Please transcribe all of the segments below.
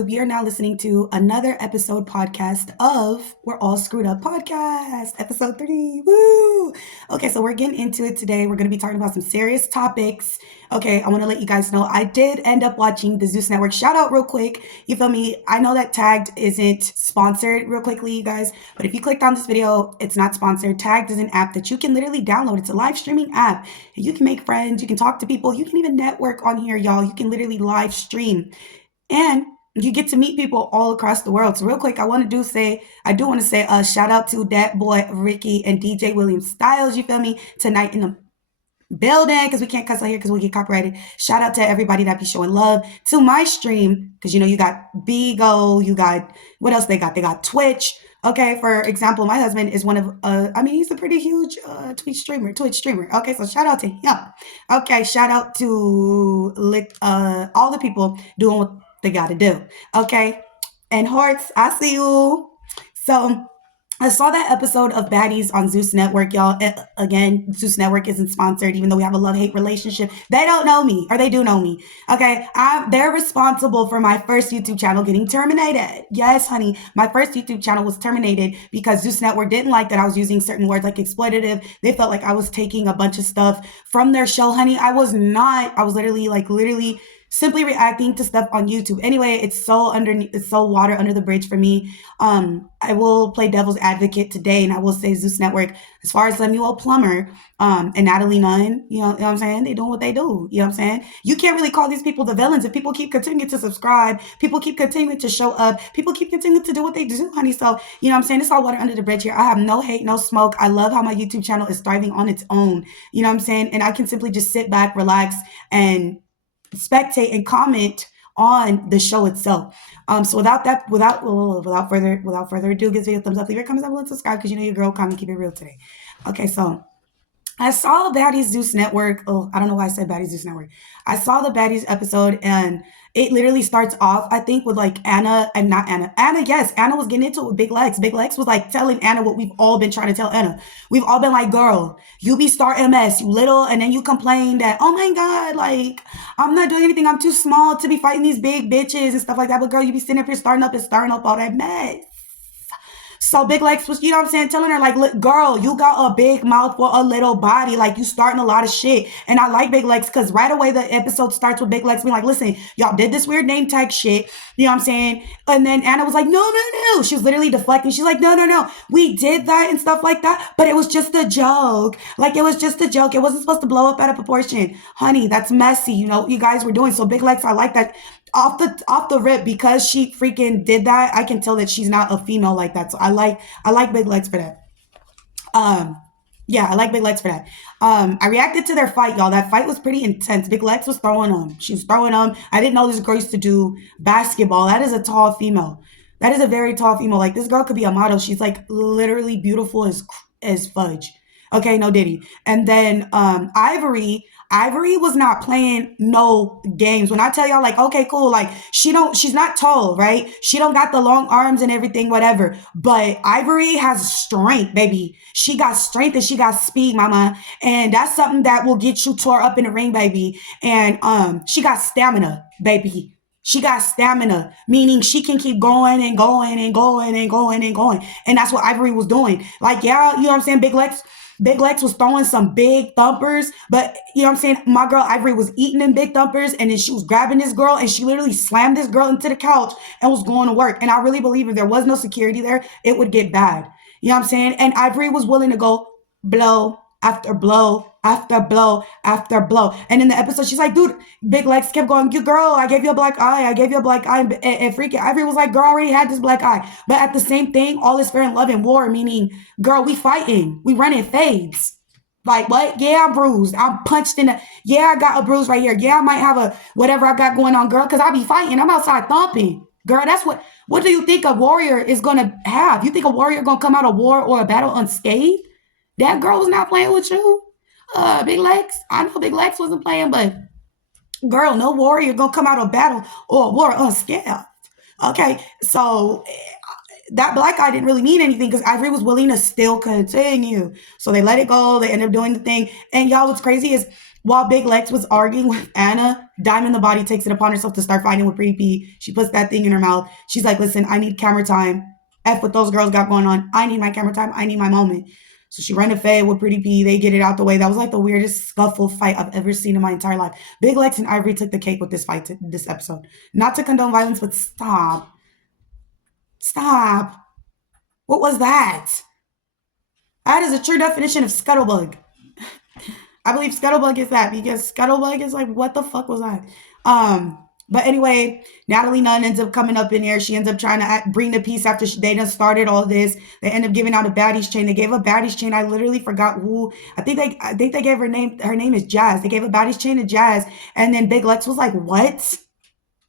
YouTube? You're now listening to another episode podcast of We're All Screwed Up podcast, episode 3. Woo! Okay, so we're getting into it today. We're going to be talking about some serious topics. Okay, I want to let you guys know I did end up watching the Zeus Network. Shout out real quick. You feel me? I know that Tagged isn't sponsored real quickly, you guys, but if you clicked on this video, it's not sponsored. Tagged is an app that you can literally download. It's a live streaming app. You can make friends. You can talk to people. You can even network on here, y'all. You can literally live stream. And you get to meet people all across the world. So real quick, I do want to say shout out to that boy Ricky and DJ William Styles, you feel me, tonight in the building, because we can't cuss out here because we'll get copyrighted. Shout out to everybody that be showing love to my stream, because you got Bigo, you got, what else they got? They got Twitch. Okay, for example, my husband is one of, he's a pretty huge Twitch streamer. Okay, so shout out to him. Okay, shout out to all the people doing what they got to do. Okay, and hearts, I see you. So I saw that episode of Baddies on Zeus Network, y'all. Again, Zeus Network isn't sponsored, even though we have a love-hate relationship. They don't know me, or they do know me. Okay, they're responsible for my first YouTube channel getting terminated. Yes, honey, my first YouTube channel was terminated because Zeus Network didn't like that I was using certain words like exploitative. They felt like I was taking a bunch of stuff from their show, honey. I was not. I was literally simply reacting to stuff on YouTube. Anyway, it's so water under the bridge for me. I will play devil's advocate today, and I will say Zeus Network, as far as Lemuel Plummer, and Natalie Nunn, you know what I'm saying? They doing what they do. You know what I'm saying? You can't really call these people the villains if people keep continuing to subscribe, people keep continuing to show up, people keep continuing to do what they do, honey. So, you know what I'm saying? It's all water under the bridge here. I have no hate, no smoke. I love how my YouTube channel is thriving on its own. You know what I'm saying? And I can simply just sit back, relax, and spectate and comment on the show itself. So without further ado, give me a thumbs up, leave your comments down below, and subscribe, because your girl comment keep it real today. Okay, so I saw Baddies Zeus Network. Oh, I don't know why I said Baddies Zeus Network. I saw the Baddies episode, and it literally starts off, I think, with Anna, and not Anna. Yes, Anna was getting into it with Big Lex. Big Lex was telling Anna what we've all been trying to tell Anna. We've all been like, girl, you be star MS, you little, and then you complain that, oh my God, I'm not doing anything. I'm too small to be fighting these big bitches and stuff like that. But girl, you be sitting up here stirring up all that mess. So Big Lex was, you know what I'm saying, telling her, look, girl, you got a big mouth for a little body. You starting a lot of shit. And I like Big Lex because right away the episode starts with Big Lex being like, listen, y'all did this weird name tag shit. You know what I'm saying? And then Anna was like, no. She was literally deflecting. She's like, no. We did that and stuff like that. But it was just a joke. It was just a joke. It wasn't supposed to blow up out of proportion. Honey, that's messy. You know, you guys were doing. So Big Lex, I like that. Off the rip, because she freaking did that, I can tell that she's not a female like that. So I like Big Legs for that. Yeah, I like Big Legs for that. I reacted to their fight, y'all. That fight was pretty intense. Big Legs was throwing them. She was throwing them. I didn't know this girl used to do basketball. That is a tall female. That is a very tall female. This girl could be a model. She's literally beautiful as fudge. Okay, no diddy. And then Ivory was not playing no games. When I tell y'all, okay, cool, she's not tall, right? She don't got the long arms and everything, whatever. But Ivory has strength, baby. She got strength and she got speed, mama. And that's something that will get you tore up in the ring, baby. And she got stamina, baby. She got stamina, meaning she can keep going and going and going and going and going. And that's what Ivory was doing. Yeah, you know what I'm saying? Big Lex was throwing some big thumpers, but you know what I'm saying? My girl Ivory was eating them big thumpers, and then she was grabbing this girl, and she literally slammed this girl into the couch and was going to work. And I really believe if there was no security there, it would get bad. You know what I'm saying? And Ivory was willing to go blow after blow after blow after blow. And in the episode, she's like, dude, Big Lex kept going, you girl, I gave you a black eye. And freaking Ivory was like, girl, I already had this black eye. But at the same thing, all is fair in love and war, meaning, girl, we fighting. We running fades. What? Yeah, I'm bruised. I'm punched in the, yeah, I got a bruise right here. Yeah, I might have a whatever I got going on, girl, because I be fighting. I'm outside thumping. Girl, that's what do you think a warrior is going to have? You think a warrior going to come out of war or a battle unscathed? That girl was not playing with you. Big Lex. I know Big Lex wasn't playing, but girl, no warrior gonna come out of battle or war unscathed. Okay, so that black eye didn't really mean anything because Ivory was willing to still continue. So they let it go. They ended up doing the thing. And y'all, what's crazy is While Big Lex was arguing with Anna, Diamond the Body takes it upon herself to start fighting with Pretty P. She puts that thing in her mouth. She's like, listen, I need camera time. F what those girls got going on. I need my camera time. I need my moment. So she ran to Faye with Pretty P. They get it out the way. That was like the weirdest scuffle fight I've ever seen in my entire life. Big Lex and Ivory took the cake with this fight, this episode. Not to condone violence, but stop. Stop. What was that? That is a true definition of scuttlebug. I believe Scuttlebug is that because Scuttlebug is like, what the fuck was that? But anyway, Natalie Nunn ends up coming up in here. She ends up trying to bring the peace after they done started all this. They end up giving out a Baddies chain. They gave a Baddies chain. I literally forgot who. I think they gave her name. Her name is Jazz. They gave a Baddies chain to Jazz, and then Big Lex was like, "What?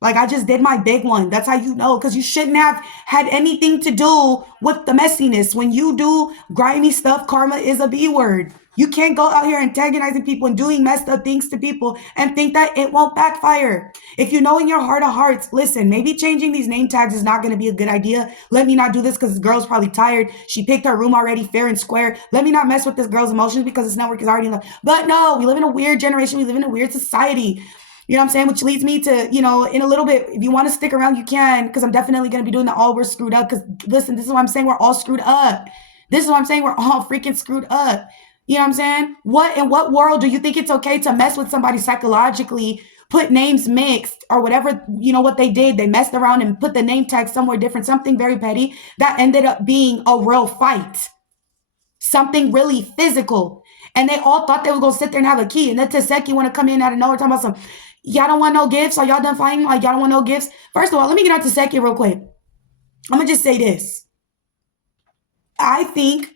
Like, I just did my big one." That's how you know, because you shouldn't have had anything to do with the messiness. When you do grimy stuff, karma is a B word. You can't go out here antagonizing people and doing messed up things to people and think that it won't backfire. If you know in your heart of hearts, listen, maybe changing these name tags is not going to be a good idea. Let me not do this because this girl's probably tired. She picked her room already fair and square. Let me not mess with this girl's emotions because this network is already in love. But no, we live in a weird generation. We live in a weird society. You know what I'm saying? Which leads me to, in a little bit, if you want to stick around, you can, because I'm definitely going to be doing the all we're screwed up. Because listen, this is what I'm saying. We're all screwed up. This is what I'm saying. We're all freaking screwed up. You know what I'm saying? In what world do you think it's okay to mess with somebody psychologically, put names mixed or whatever, what they did? They messed around and put the name tag somewhere different, something very petty that ended up being a real fight, something really physical. And they all thought they was going to sit there and have a key. And then Taseki want to come in out of nowhere talking about some, y'all don't want no gifts? Are y'all done fighting? Like, y'all don't want no gifts? First of all, let me get out to Taseki real quick. I'm going to just say this. I think,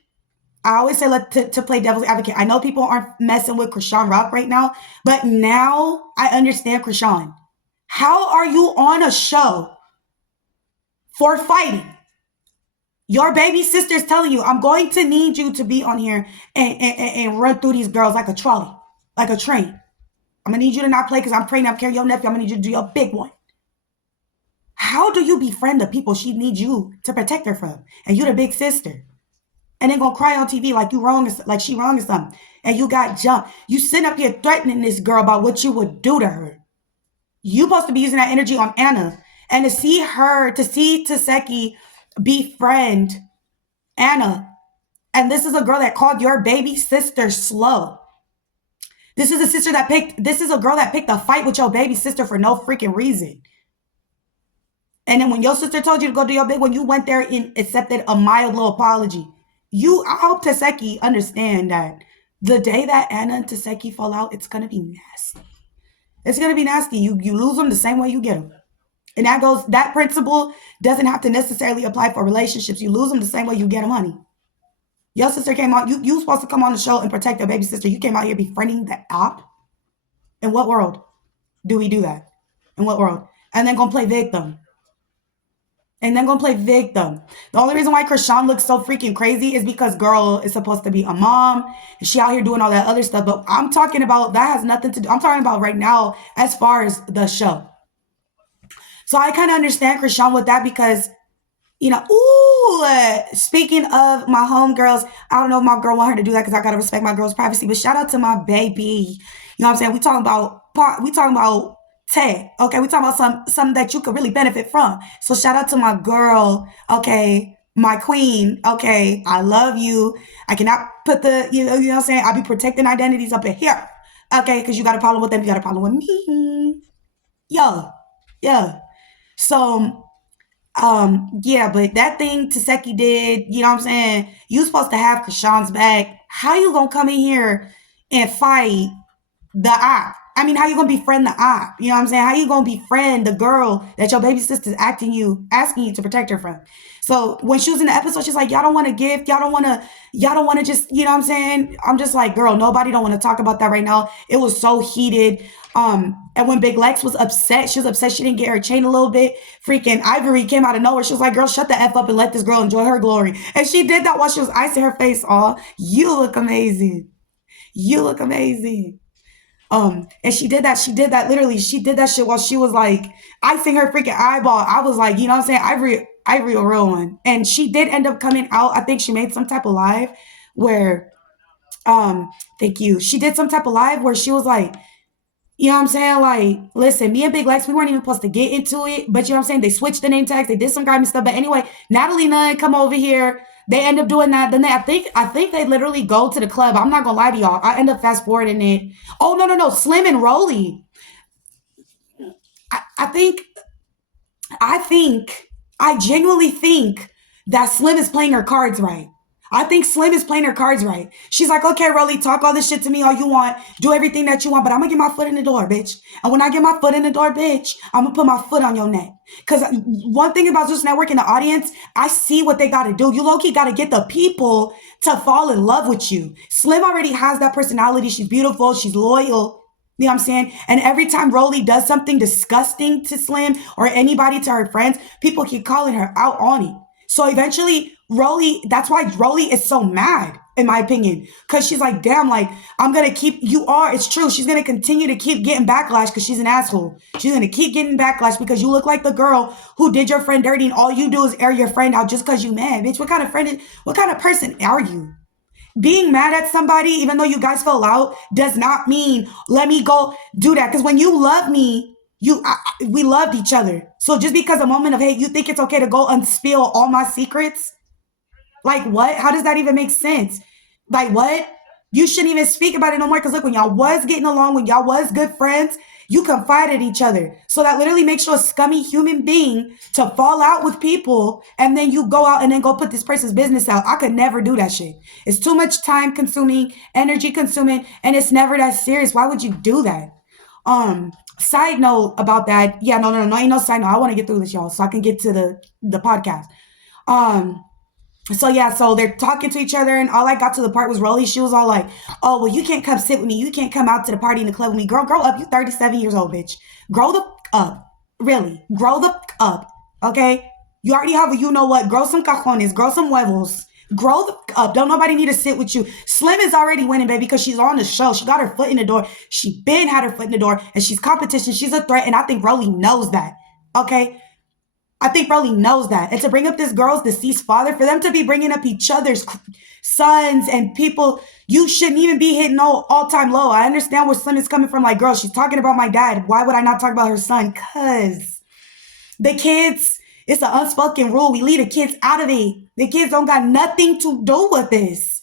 I always say to play devil's advocate. I know people aren't messing with Krishan Rock right now, but now I understand Krishan. How are you on a show for fighting? Your baby sister's telling you, I'm going to need you to be on here and run through these girls like a trolley, like a train. I'm going to need you to not play because I'm pregnant. I'm carrying your nephew. I'm going to need you to do your big one. How do you befriend the people she needs you to protect her from? And you the big sister. And then gonna cry on TV like you wrong, like she wrong or something. And you got jumped. You sitting up here threatening this girl about what you would do to her. You supposed to be using that energy on Anna. And to see Taseki befriend Anna. And this is a girl that called your baby sister slow. This is a girl that picked a fight with your baby sister for no freaking reason. And then when your sister told you to go do your big one, you went there and accepted a mild little apology. I hope Taseki understand that the day that Anna and Taseki fall out, it's going to be nasty. It's going to be nasty. You lose them the same way you get them. And that principle doesn't have to necessarily apply for relationships. You lose them the same way you get them, honey. Your sister came out. You supposed to come on the show and protect your baby sister. You came out here befriending the op. In what world do we do that? In what world? And then gonna play victim. The only reason why Krishan looks so freaking crazy is because girl is supposed to be a mom. And she out here doing all that other stuff. But I'm talking about, that has nothing to do. I'm talking about right now as far as the show. So I kind of understand Krishan with that because, speaking of my homegirls, I don't know if my girl want her to do that because I got to respect my girl's privacy. But shout out to my baby. You know what I'm saying? We talking about Tay, okay? We talking about something that you could really benefit from. So shout out to my girl, okay? My queen, okay? I love you. I cannot put you know what I'm saying? I'll be protecting identities up in here, okay? Because you got a problem with them, you got a problem with me. Yeah. So, yeah, but that thing Taseki did, you know what I'm saying? You supposed to have Krishan's back. How you gonna come in here and fight the op? I mean, how you gonna befriend the op? You know what I'm saying? How you gonna befriend the girl that your baby sister's asking you to protect her from? So when she was in the episode, she's like, y'all don't want to gift, y'all don't want to just, you know what I'm saying? I'm just like, girl, nobody don't want to talk about that right now. It was so heated. And when Big Lex was upset, she didn't get her chain a little bit. Freaking Ivory came out of nowhere. She was like, girl, shut the F up and let this girl enjoy her glory. And she did that while she was icing her face off. You look amazing. And she did that literally. She did that shit while she was like icing her freaking eyeball. I was like, you know what I'm saying? Ivory a real one. And she did end up coming out. I think she made some type of live where Thank you. She did some type of live where she was like, you know what I'm saying? Like, listen, me and Big Lex, we weren't even supposed to get into it, but you know what I'm saying? They switched the name tags, they did some grimy stuff. But anyway, Natalie Nunn come over here. They end up doing that. Then I think they literally go to the club. I'm not gonna lie to y'all. I end up fast forwarding it. Oh no. Slim and Rolly. I think I think, I genuinely think that Slim is playing her cards right. I think Slim is playing her cards right. She's like, okay, Rolly, talk all this shit to me all you want. Do everything that you want, but I'm gonna get my foot in the door, bitch. And when I get my foot in the door, bitch, I'm gonna put my foot on your neck. Because one thing about Zeus Network in the audience, I see what they gotta do. You low-key gotta get the people to fall in love with you. Slim already has that personality. She's beautiful. She's loyal. You know what I'm saying? And every time Rolly does something disgusting to Slim or anybody to her friends, people keep calling her out on it. So eventually, Rolly, that's why Rolly is so mad, in my opinion. Because she's like, damn, like, I'm going to keep, it's true. She's going to continue to keep getting backlash because she's an asshole. She's going to keep getting backlash because you look like the girl who did your friend dirty and all you do is air your friend out just because you mad. Bitch, what kind of person are you? Being mad at somebody, even though you guys fell out, does not mean let me go do that. Because when you love me, we loved each other. So just because a moment of hate, you think it's okay to go and spill all my secrets? Like what? How does that even make sense? Like what? You shouldn't even speak about it no more. Because look, when y'all was getting along, when y'all was good friends, you confided each other. So that literally makes you a scummy human being to fall out with people and then you go out and then go put this person's business out. I could never do that shit. It's too much time consuming, energy consuming, and it's never that serious. Why would you do that? Side note about that. Yeah, no, ain't no side note. I want to get through this, y'all, so I can get to the podcast. So yeah, so they're talking to each other, and all I got to the part was Rolly. She was all like, "Oh, well, you can't come sit with me. You can't come out to the party in the club with me. Girl, grow up. You 37 years old, bitch. Grow the up. Really, grow the up. Okay? You already have a you know what. Grow some cajones. Grow some huevos. Grow the up. Don't nobody need to sit with you. Slim is already winning, baby, because she's on the show. She got her foot in the door. She been had her foot in the door, and she's competition. She's a threat, and I think Rolly knows that. Okay? I think Rolly knows that. And to bring up this girl's deceased father, for them to be bringing up each other's sons and people, you shouldn't even be hitting no all-time low. I understand where Slim is coming from. Like, girl, she's talking about my dad. Why would I not talk about her son? Because the kids, it's an unspoken rule. We leave the kids out of it. The kids don't got nothing to do with this.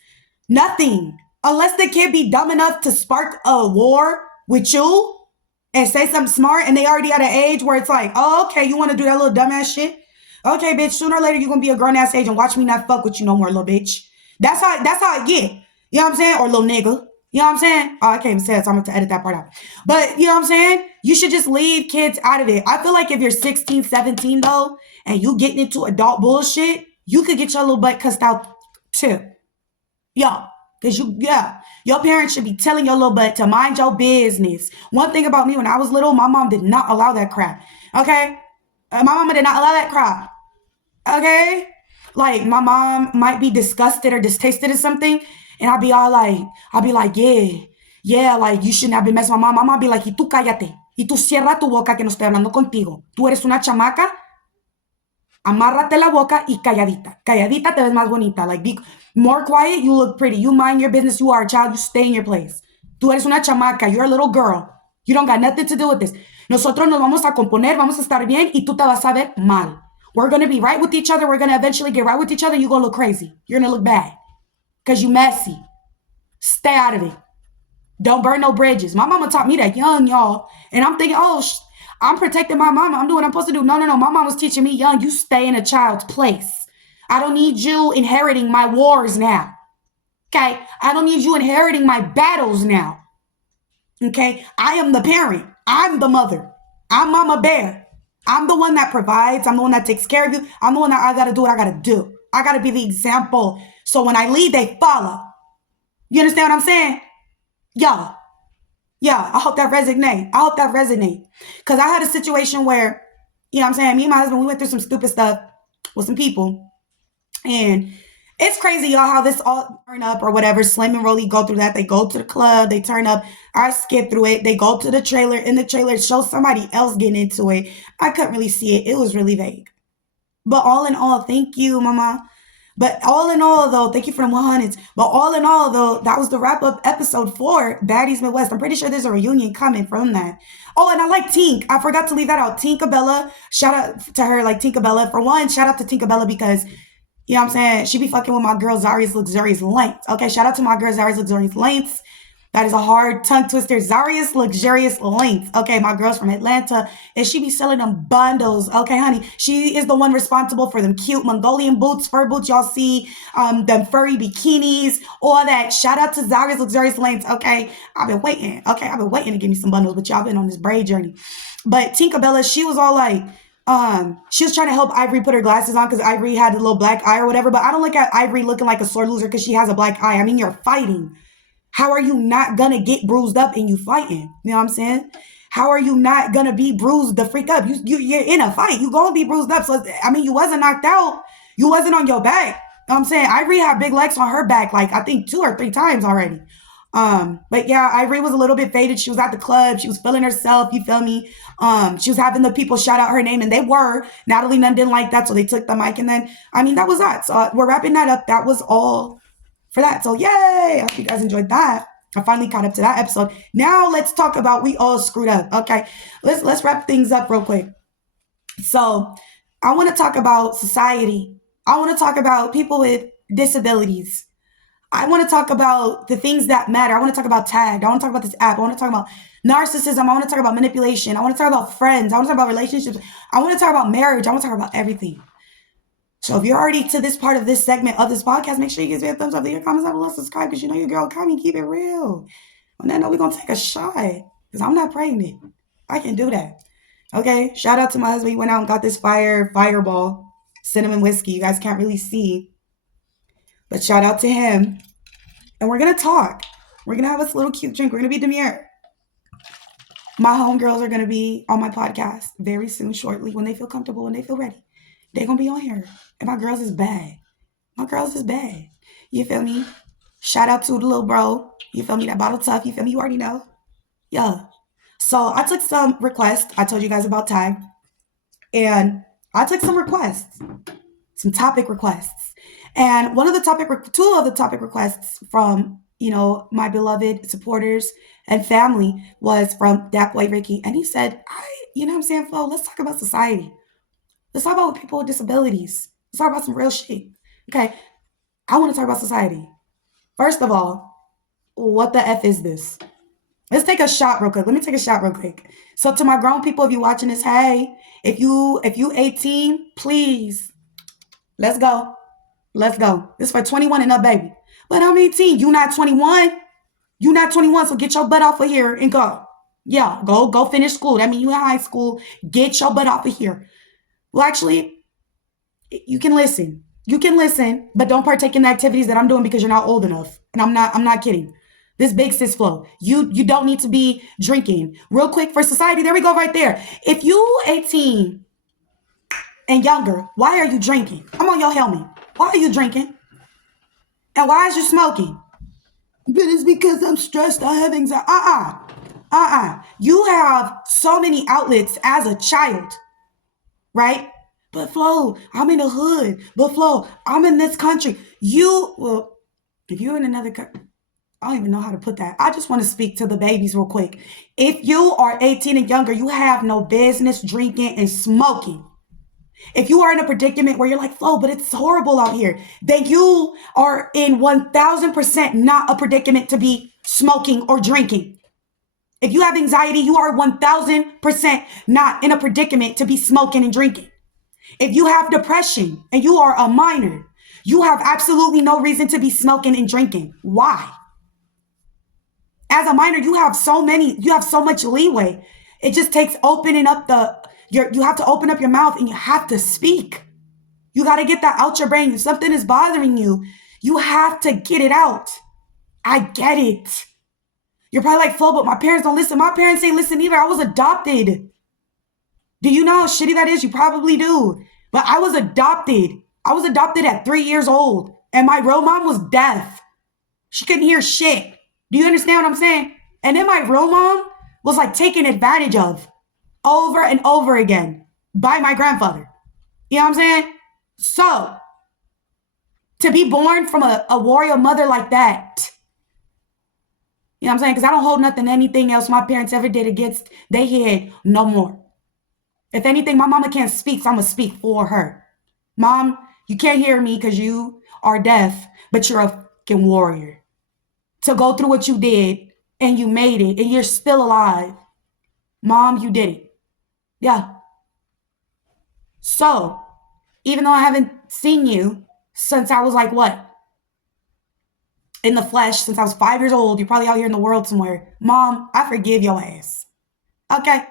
Nothing. Unless the kid be dumb enough to spark a war with you and say something smart, and they already at an age where it's like, oh, okay, you want to do that little dumbass shit? Okay, bitch, sooner or later you're gonna be a grown ass age and watch me not fuck with you no more, little bitch. That's how it get. You know what I'm saying? Or little nigga. You know what I'm saying? Oh, I can't even say it, so I'm gonna edit that part out. But you know what I'm saying? You should just leave kids out of it. I feel like if you're 16, 17 though, and you getting into adult bullshit, you could get your little butt cussed out too. Yo, because your parents should be telling your little butt to mind your business. One thing about me, when I was little, my mom did not allow that crap. Okay? My mama did not allow that crap. Okay? Like, my mom might be disgusted or distasted or something, and I'll be like, yeah, like, you shouldn't have been messing with my mom. My mom be like, y tú cállate. Y tú cierra tu boca que no estoy hablando contigo. Tú eres una chamaca. Amárrate la boca y calladita. Calladita te ves más bonita. Like, be more quiet, you look pretty. You mind your business. You are a child. You stay in your place. Tú eres una chamaca. You're a little girl. You don't got nothing to do with this. Nosotros nos vamos a componer. Vamos a estar bien. Y tú te vas a ver mal. We're going to be right with each other. We're going to eventually get right with each other. You're going to look crazy. You're going to look bad. Because you messy. Stay out of it. Don't burn no bridges. My mama taught me that young, y'all. And I'm thinking, I'm protecting my mama. I'm doing what I'm supposed to do. No. My mom was teaching me young. You stay in a child's place. I don't need you inheriting my wars now. Okay? I don't need you inheriting my battles now. Okay? I am the parent. I'm the mother. I'm Mama Bear. I'm the one that provides. I'm the one that takes care of you. I'm the one that I got to do what I got to do. I got to be the example. So when I lead, they follow. You understand what I'm saying? Y'all. Yeah, I hope that resonate. Because I had a situation where, you know what I'm saying, me and my husband, we went through some stupid stuff with some people. And it's crazy, y'all, how this all turn up or whatever. Slim and Rolly go through that. They go to the club. They turn up. I skip through it. They go to the trailer. In the trailer, it shows somebody else getting into it. I couldn't really see it. It was really vague. But all in all, thank you, Mama. But all in all, though, thank you for the 100s. But all in all, though, that was the wrap up episode 4, Baddies Midwest. I'm pretty sure there's a reunion coming from that. Oh, and I like Tink. I forgot to leave that out. Tinkabella, shout out to her, like Tinkabella. For one, shout out to Tinkabella because, you know what I'm saying? She be fucking with my girl Zaria's Luxurious Lengths. Okay, shout out to my girl Zaria's Luxurious Lengths. That is a hard tongue twister. Zaria's Luxurious Lengths. Okay, my girl's from Atlanta, and she be selling them bundles. Okay, honey. She is the one responsible for them cute Mongolian boots, fur boots y'all see, them furry bikinis, all that. Shout out to Zaria's Luxurious Lengths. Okay, I've been waiting. Okay, I've been waiting to give me some bundles, but y'all been on this braid journey. But Tinkabella, she was all like, she was trying to help Ivory put her glasses on because Ivory had a little black eye or whatever. But I don't look at Ivory looking like a sore loser because she has a black eye. I mean, you're fighting. How are you not gonna get bruised up and you fighting? You know what I'm saying? How are you not gonna be bruised the freak up? You're in a fight. You gonna be bruised up. So I mean, you wasn't knocked out. You wasn't on your back. You know what I'm saying? Ivory had big legs on her back, like I think 2 or 3 times already. But yeah, Ivory was a little bit faded. She was at the club. She was feeling herself. You feel me? She was having the people shout out her name, and they were. Natalie Nunn didn't like that, so they took the mic. And then, I mean, that was that. So we're wrapping that up. That was all for that. So yay! I hope you guys enjoyed that. I finally caught up to that episode. Now let's talk about we all screwed up. Okay, let's wrap things up real quick. So I want to talk about society. I want to talk about people with disabilities. I want to talk about the things that matter. I want to talk about tag. I want to talk about this app. I want to talk about narcissism. I want to talk about manipulation. I want to talk about friends. I want to talk about relationships. I want to talk about marriage. I want to talk about everything. So if you're already to this part of this segment of this podcast, make sure you give me a thumbs up, leave your comments, below, subscribe, because you know your girl coming, keep it real. On that note, we're going to take a shot, because I'm not pregnant. I can do that. Okay, shout out to my husband. He went out and got this fireball, cinnamon whiskey. You guys can't really see, but shout out to him. And we're going to talk. We're going to have this little cute drink. We're going to be demure. My homegirls are going to be on my podcast very soon, shortly, when they feel comfortable, when they feel ready. They're going to be on here. And my girls is bad. My girls is bad. You feel me? Shout out to the little bro. You feel me? That bottle tough. You feel me? You already know. Yeah. So I took some requests. I told you guys about tag. And I took some requests. Some topic requests. And two of the topic requests from, my beloved supporters and family was from that boy Ricky. And he said, you know what I'm saying, Flo, let's talk about society. Let's talk about people with disabilities. Let's talk about some real shit. Okay, I want to talk about society. First of all, what the F is this? Let's take a shot real quick. Let me take a shot real quick. So to my grown people, if you're watching this, hey, if you 18, please, let's go. Let's go. This is for 21 and up, baby. But I'm 18. You not 21. You not 21, so get your butt off of here and go. Yeah, go finish school. That means you in high school. Get your butt off of here. Well, actually, you can listen. You can listen, but don't partake in the activities that I'm doing because you're not old enough. And I'm not kidding. This big sis Flo. You don't need to be drinking. Real quick for society, there we go right there. If you 18 and younger, why are you drinking? I'm on your helmet. Why are you drinking? And why is you smoking? But it's because I'm stressed. I have anxiety. You have so many outlets as a child. Right? But Flo, I'm in the hood. But Flo, I'm in this country. If you're in another country, I don't even know how to put that. I just want to speak to the babies real quick. If you are 18 and younger, you have no business drinking and smoking. If you are in a predicament where you're like, Flo, but it's horrible out here, then you are in 1000% not a predicament to be smoking or drinking. If you have anxiety, you are 1000% not in a predicament to be smoking and drinking. If you have depression and you are a minor, you have absolutely no reason to be smoking and drinking. Why? As a minor, you have so much leeway. It just takes opening up you have to open up your mouth and you have to speak. You got to get that out your brain. If something is bothering you, you have to get it out. I get it. You're probably like, Flo, but my parents don't listen. My parents ain't listen either. I was adopted. Do you know how shitty that is? You probably do. But I was adopted. I was adopted at 3 years old. And my real mom was deaf. She couldn't hear shit. Do you understand what I'm saying? And then my real mom was like taken advantage of over and over again by my grandfather. You know what I'm saying? So to be born from a warrior mother like that. You know what I'm saying? Because I don't hold nothing, anything else my parents ever did against their head no more. If anything, my mama can't speak, so I'm going to speak for her. Mom, you can't hear me because you are deaf, but you're a fucking warrior. To go through what you did, and you made it, and you're still alive. Mom, you did it. Yeah. So, even though I haven't seen you since I was like, what? In the flesh, since I was 5 years old, you're probably out here in the world somewhere. Mom, I forgive your ass. Okay?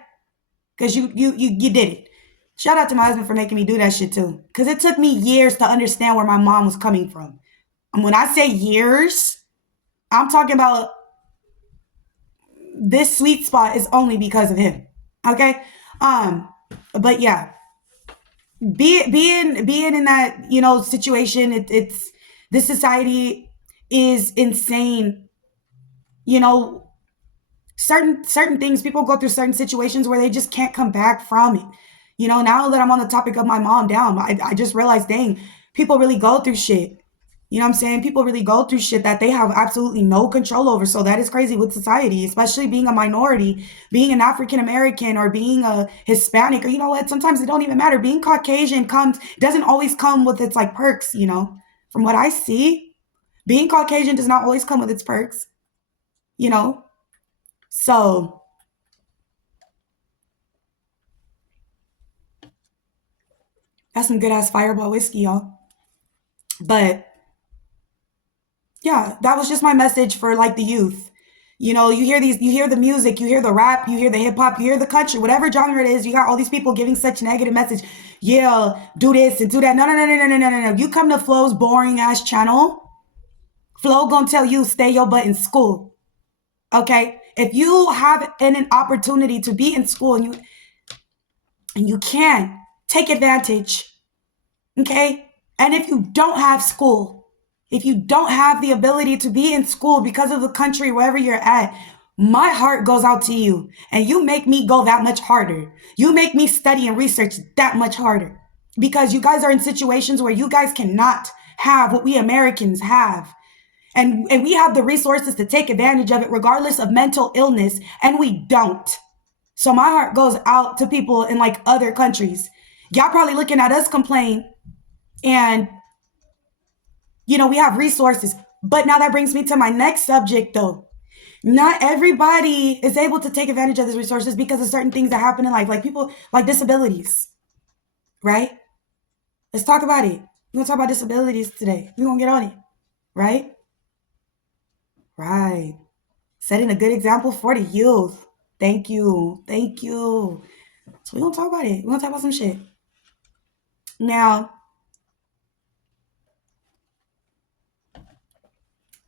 Because you did it. Shout out to my husband for making me do that shit too. Because it took me years to understand where my mom was coming from. And when I say years, I'm talking about this sweet spot is only because of him. Okay? But yeah. Being in that, situation, it's this society is insane. Certain things, people go through certain situations where they just can't come back from it. Now that I'm on the topic of my mom down, I just realized, dang, people really go through shit. You know what I'm saying? People really go through shit that they have absolutely no control over. So that is crazy with society, especially being a minority, being an African American or being a Hispanic, or you know what? Sometimes it don't even matter. Being Caucasian doesn't always come with its like perks, From what I see, being Caucasian does not always come with its perks, you know? So that's some good ass Fireball whiskey, y'all. But yeah, that was just my message for like the youth. You hear the music, you hear the rap, you hear the hip hop, you hear the country, whatever genre it is, you got all these people giving such negative message. Yeah, do this and do that. No, no, no, no, no, no, no, no. You come to Flo's boring ass channel, Flo gonna tell you stay your butt in school. Okay? If you have an opportunity to be in school and you can take advantage, okay? And if you don't have school, if you don't have the ability to be in school because of the country, wherever you're at, my heart goes out to you. And you make me go that much harder. You make me study and research that much harder. Because you guys are in situations where you guys cannot have what we Americans have. And we have the resources to take advantage of it regardless of mental illness, and we don't. So my heart goes out to people in like other countries. Y'all probably looking at us complain, and we have resources. But now that brings me to my next subject though. Not everybody is able to take advantage of these resources because of certain things that happen in life, like people like disabilities, right? Let's talk about it. We're gonna talk about disabilities today. We're gonna get on it, right? Right. Setting a good example for the youth. Thank you. Thank you. So we're gonna talk about it. We're gonna talk about some shit. Now,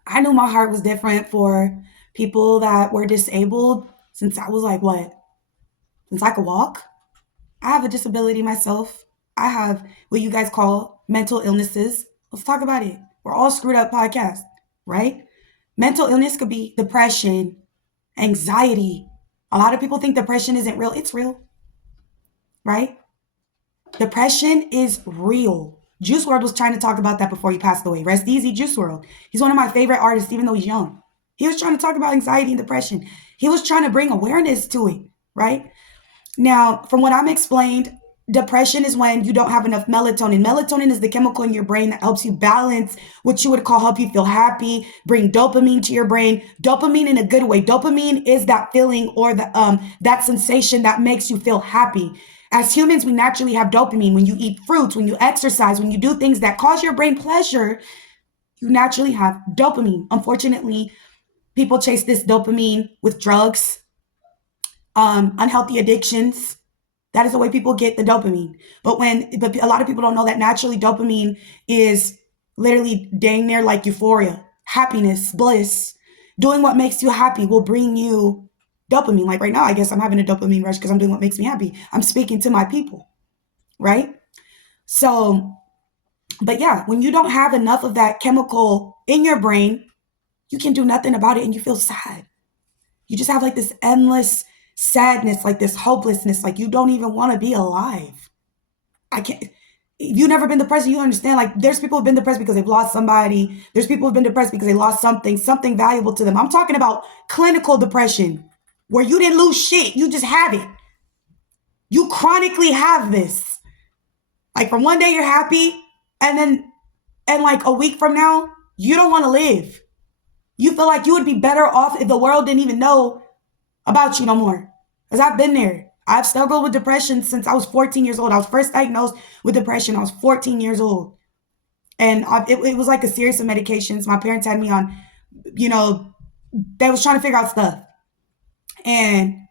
I knew my heart was different for people that were disabled since I was like, what? Since I could walk? I have a disability myself. I have what you guys call mental illnesses. Let's talk about it. We're all screwed up podcast, right? Mental illness could be depression, anxiety. A lot of people think depression isn't real. It's real, right? Depression is real. Juice WRLD was trying to talk about that before he passed away. Rest easy, Juice WRLD. He's one of my favorite artists, even though he's young. He was trying to talk about anxiety and depression. He was trying to bring awareness to it, right? Now, from what I'm explained, depression is when you don't have enough melatonin. Melatonin is the chemical in your brain that helps you balance what you would call help you feel happy, bring dopamine to your brain. Dopamine in a good way. Dopamine is that feeling or that sensation that makes you feel happy. As humans, we naturally have dopamine. When you eat fruits, when you exercise, when you do things that cause your brain pleasure, you naturally have dopamine. Unfortunately, people chase this dopamine with drugs, unhealthy addictions. That is the way people get the dopamine. But a lot of people don't know that naturally dopamine is literally dang near like euphoria, happiness, bliss. Doing what makes you happy will bring you dopamine. Like right now, I guess I'm having a dopamine rush because I'm doing what makes me happy. I'm speaking to my people, right? So, but yeah, when you don't have enough of that chemical in your brain, you can do nothing about it and you feel sad. You just have like this endless sadness, like this hopelessness, like you don't even want to be alive. if you've never been depressed, you understand, like, there's people who've been depressed because they've lost somebody. There's people who've been depressed because they lost something valuable to them. I'm talking about clinical depression, where you didn't lose shit. You just have it. You chronically have this. Like, from one day you're happy, and like a week from now, you don't want to live. You feel like you would be better off if the world didn't even know about you no more. Because I've been there. I've struggled with depression since I was 14 years old. I was first diagnosed with depression. I was 14 years old. And it was like a series of medications. My parents had me on, you know, they was trying to figure out stuff. And,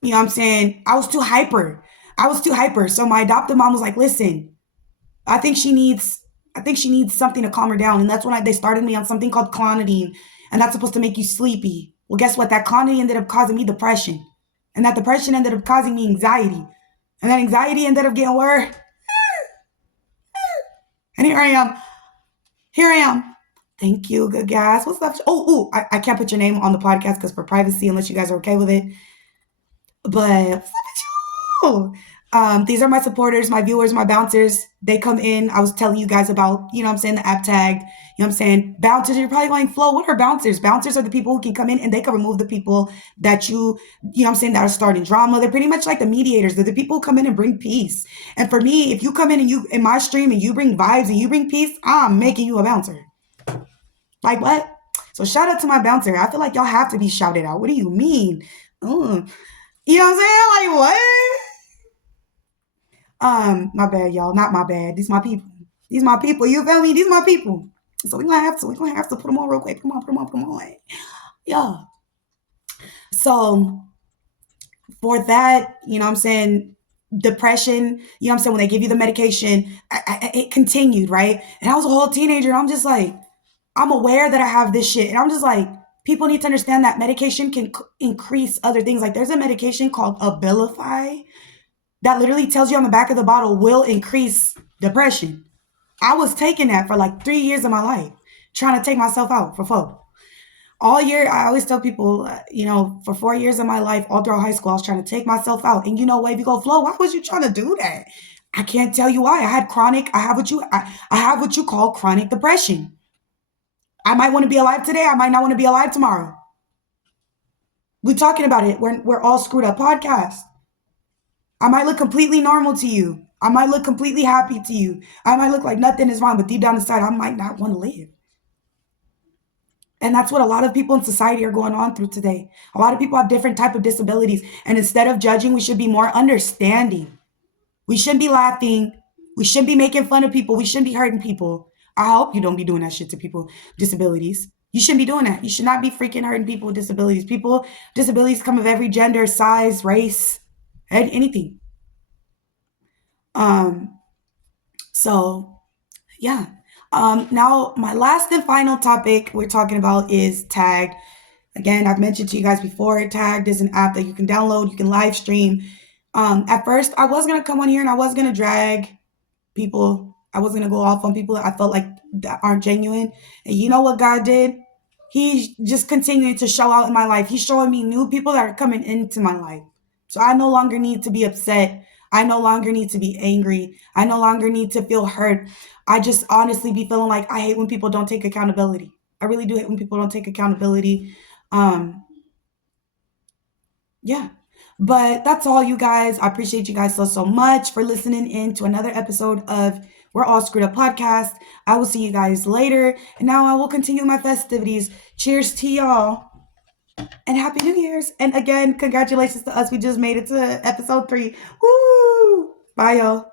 you know what I'm saying? I was too hyper. So my adoptive mom was like, listen, I think she needs something to calm her down. And that's when they started me on something called clonidine. And that's supposed to make you sleepy. Well, guess what? That clonidine ended up causing me depression. And that depression ended up causing me anxiety. And that anxiety ended up getting worse. And here I am. Thank you, good guys. What's up? I can't put your name on the podcast because for privacy, unless you guys are okay with it. But what's up with you? These are my supporters, my viewers, my bouncers. They come in. I was telling you guys about, you know what I'm saying, the app tag. You know what I'm saying? Bouncers, you're probably going, Flo, what are bouncers? Bouncers are the people who can come in and they can remove the people that you know what I'm saying, that are starting drama. They're pretty much like the mediators. They're the people who come in and bring peace. And for me, if you come in and you, in my stream, and you bring vibes and you bring peace, I'm making you a bouncer. Like what? So shout out to my bouncer. I feel like y'all have to be shouted out. What do you mean? You know what I'm saying? Like what? My bad, y'all. Not my bad. These my people. You feel me? These my people. So we're gonna have to put them on real quick. Come on. Yeah. So for that, you know what I'm saying, depression, you know what I'm saying, when they give you the medication, it continued, right? And I was a whole teenager, and I'm just like, I'm aware that I have this shit. And I'm just like, people need to understand that medication can increase other things. Like, there's a medication called Abilify that literally tells you on the back of the bottle will increase depression. I was taking that for like 3 years of my life, trying to take myself out for folk. All year, I always tell people, for 4 years of my life, all throughout high school, I was trying to take myself out. And you know what? If you go, Flo, why was you trying to do that? I can't tell you why. I have what you call chronic depression. I might want to be alive today. I might not want to be alive tomorrow. We're talking about it. We're all screwed up podcast. I might look completely normal to you. I might look completely happy to you. I might look like nothing is wrong, but deep down inside, I might not want to live. And that's what a lot of people in society are going on through today. A lot of people have different type of disabilities. And instead of judging, we should be more understanding. We shouldn't be laughing. We shouldn't be making fun of people. We shouldn't be hurting people. I hope you don't be doing that shit to people with disabilities. You shouldn't be doing that. You should not be freaking hurting people with disabilities. Disabilities come of every gender, size, race, and anything. So yeah. Now my last and final topic we're talking about is Tagged. Again, I've mentioned to you guys before, Tagged is an app that you can download, you can live stream. At first I was going to come on here and I was going to drag people. I was going to go off on people that I felt like that aren't genuine. And you know what God did? He's just continuing to show out in my life. He's showing me new people that are coming into my life. So I no longer need to be upset. I no longer need to be angry. I no longer need to feel hurt. I just honestly be feeling like I hate when people don't take accountability. I really do hate when people don't take accountability. Yeah. But that's all, you guys. I appreciate you guys so much for listening in to another episode of We're All Screwed Up podcast. I will see you guys later. And now I will continue my festivities. Cheers to y'all. And Happy New Year's. And again, congratulations to us. We just made it to episode 3. Woo! Bye, y'all.